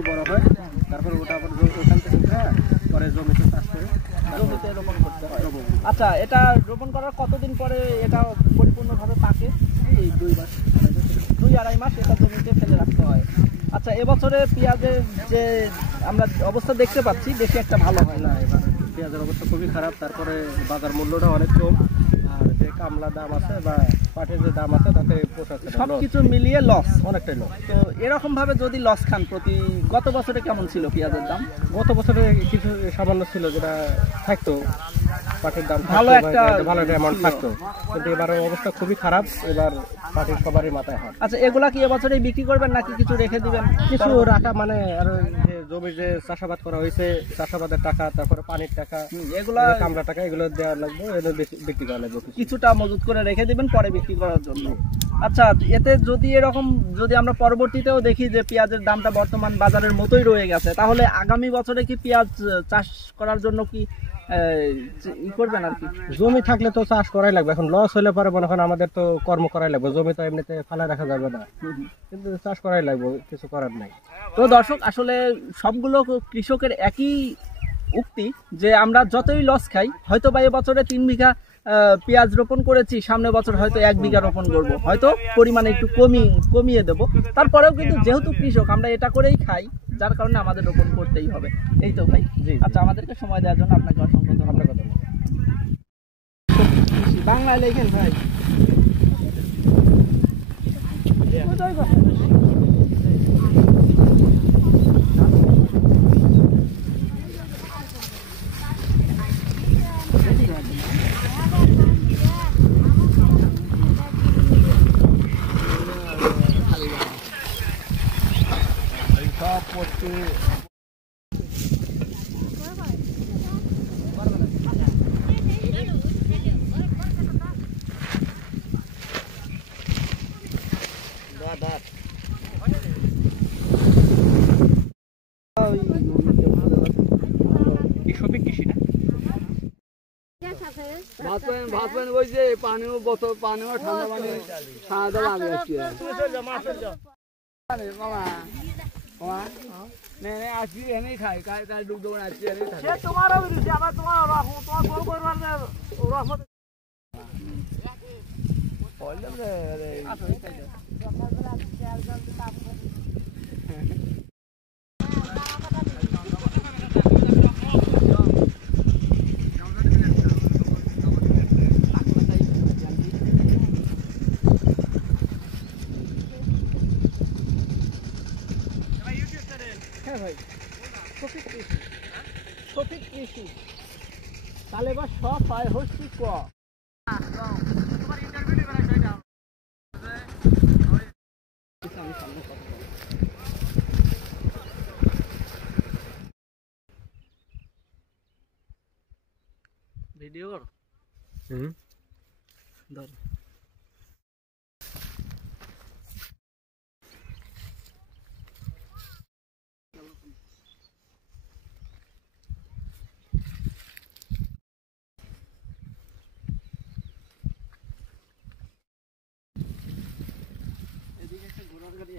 একটু বড় হয়, তারপর ওটা আবার ওখান থেকে পরে জমিতে চাষ করে জমিতে রোপণ করতে হয়। আচ্ছা, এটা রোপণ করার কতদিন পরে এটা পরিপূর্ণভাবে পাকে? এই 2 মাস 2-2.5 মাস এটা জমিতে ফেলে রাখতে হয়। আচ্ছা, এবছরে পেঁয়াজের যে আমরা অবস্থা দেখতে পাচ্ছি বেশি একটা ভালো হয় না। এবার পেঁয়াজের অবস্থা খুবই খারাপ, তারপরে বাজার মূল্যটা অনেক কম, আর যে কামলা দাম আছে বা পাটের যে দাম আছে তাতে পোষাচ্ছে না, সবকিছু মিলিয়ে লস, অনেকটাই লস। তো এরকম ভাবে যদি লস খান গত বছরে কেমন ছিল পেঁয়াজের দাম? গত বছরে কিছু সামান্য ছিল, যেটা থাকতো পাটের দাম ভালো একটা অ্যামাউন্ট থাকতো, কিন্তু এবার অবস্থা খুবই খারাপ, এবার পাটের সবারই মাথায় হাত। আচ্ছা, এগুলা কি এবছরই বিক্রি করবেন নাকি কিছু রেখে দিবেন? কিছু রাখা মানে আর যে জমির যে চাষাবাদ করা হয়েছে, চাষাবাদের টাকা, তারপরে পানির টাকা, এগুলা কামলা টাকা, এগুলো দেওয়া লাগবে, এগুলো বিক্রি করা লাগবে, কিছুটা মজুত করে রেখে দিবেন পরে বিক্রি করার জন্য। আচ্ছা, এতে যদি আমরা পরবর্তীতেও দেখি যে পেঁয়াজের দামটা বর্তমান বাজারের মতোই রয়ে গেছে, তাহলে আগামী বছরে কি পেঁয়াজ চাষ করার জন্য কি করবেন আর কি? জমি থাকলে তো চাষ করাই লাগবে, এখন লস হলে পরে মনে করেন আমাদের তো কর্ম করাই লাগবে, জমি তো এমনিতে ফালা রাখা যাবে না, কিন্তু চাষ করাই লাগবে, কিছু করার নাই। তো দর্শক, আসলে সবগুলো কৃষকের একই উক্তি যে আমরা যতই লস খাই, হয়তো বা এবছরে 3 বিঘা পেঁয়াজ রোপণ করেছি, সামনে বছর হয়তো 1 বিঘা রোপণ করব, হয়তো পরিমাণে একটু কমিয়ে দেব, তারপরেও কিন্তু যেহেতু কৃষক আমরা এটা করেই খাই, যার কারণে আমাদের রোপণ করতেই হবে। এই তো ভাই। আচ্ছা, আমাদেরকে সময় দেওয়ার জন্য আপনাকে অসংখ্য ধন্যবাদ। বাংলায় লেখেন ভাই। ভাত পানি ওই যে পানিও বোতল, পানিও ঠান্ডা পানি খাওয়া দাওয়া লাগে আসছি এনেই খাই, কাজ ডুব দেবো আসছি এনেই খাই। সঠিক কৃষি তাহলে বা সব হয় হচ্ছে ক ভিডিও কর ধর। এদিকে একটা ঘোড়ার গাড়ি